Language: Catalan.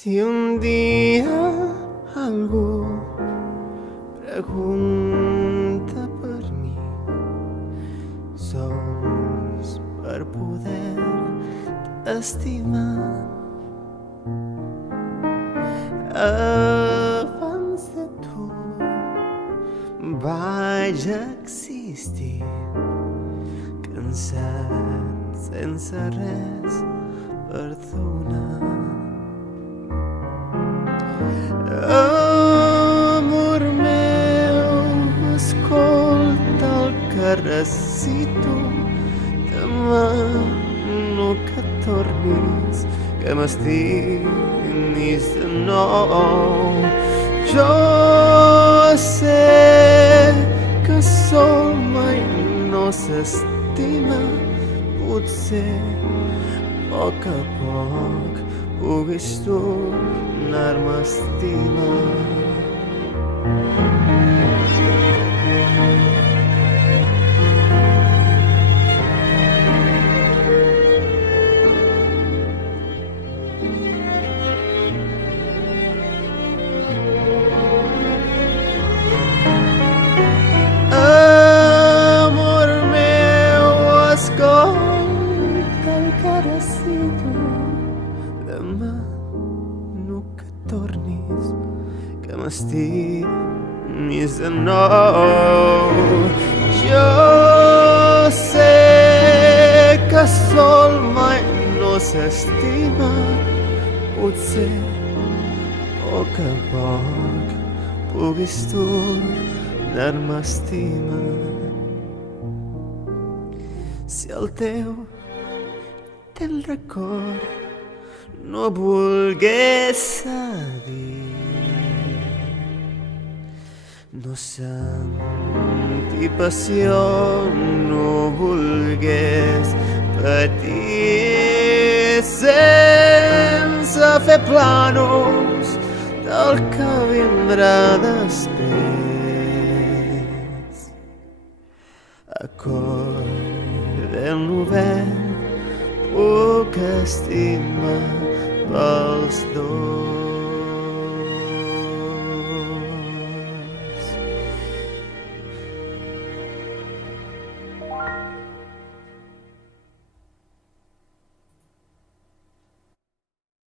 Si un dia algú pregunta per mi, sols per poder estimar. Abans de tu vaig existir, cansat sense res per donar. Amor meu, escolta el que recito. Demà no que tornis, que m'estimis de nou. Jo sé que sol mai no s'estima. Potser a poc puguis tornar-me a estimar. Amor meu, escolta el que recito. Demà no que tornis, que m'estimis de nou. Jo sé que sol mai no s'estima. Potser a poc puguis tornar-me a estimar. Si el teu record no volgués cedir, no sentir passió, no volgués patir, sense fer plànols del que vindrà després. A cor ben obert puc estimar pels dos.